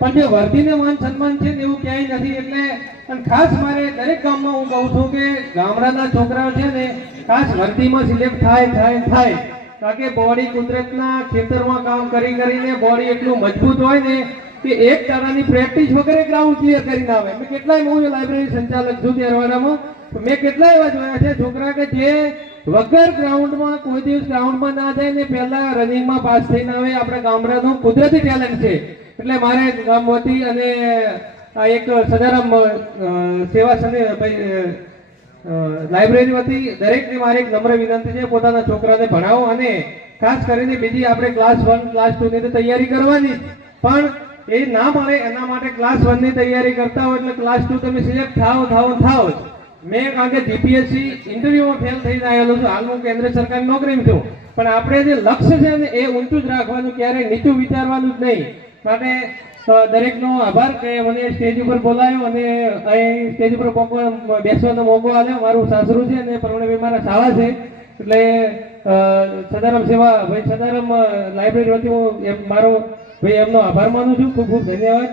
પણ જે વર્ધીને માન સન્માન છે ને એવું ક્યાંય નથી. એટલે અને ખાસ મારે દરેક ગામમાં હું કહું છું કે ગામડાના છોકરાઓ છે ને ખાસ વર્ધીમાં સિલેક્ટ થાય કારણ કે બોડી કુદરતના ખેતરમાં કામ કરીને બોડી એટલું મજબૂત હોય ને કે એક તારાની પ્રેક્ટિસ વગર ગ્રાઉન્ડ ક્લિયર કરીને આવે. મેં કેટલાય હું લાઇબ્રેરી સંચાલક છું ત્યારવાડામાં, મેં કેટલાય એવા જોયા છે છોકરા કે જે વગર ગ્રાઉન્ડમાં કોઈ દિવસ ગ્રાઉન્ડમાં ના જાય ને પહેલા રનિંગમાં પાસ થઈને આવે. આપણા ગામડાનું કુદરતી ટેલેન્ટ છે. એટલે મારે ગામ વતી અને આ એક સદારામ સેવા લાઇબ્રેરી વતી દરેકને મારી એક નમ્ર વિનંતી છે, પોતાના છોકરાને ભણાવો અને ખાસ કરીને બીજી આપણે ક્લાસ 1 ક્લાસ 2 ની તૈયારી કરવાની, પણ એ ના મળે એના માટે ક્લાસ 1 ની તૈયારી કરતા હોય એટલે ક્લાસ 2 તમે સિલેક્ટ થાવ. મેં કારણ કે જીપીએસસી ઇન્ટરવ્યુમાં ફેલ થઈને આવેલો છું, હાલ હું કેન્દ્ર સરકારની નોકરીમાં છું, પણ આપણે જે લક્ષ્ય છે ને એ ઊંચું જ રાખવાનું, ક્યારેય નીચું વિચારવાનું જ નહીં. માટે દરેકનો આભાર કે મને સ્ટેજ ઉપર બોલાયો અને અહીં સ્ટેજ ઉપર બેસવાનો મોકો આપ્યો. મારું સાસરું છે અને પરવણભાઈ મારા શાળા છે. એટલે સદારામ સેવા ભાઈ સદારામ લાઇબ્રેરી વતી હું મારો ભાઈ એમનો આભાર માનું છું. ખૂબ ખૂબ ધન્યવાદ.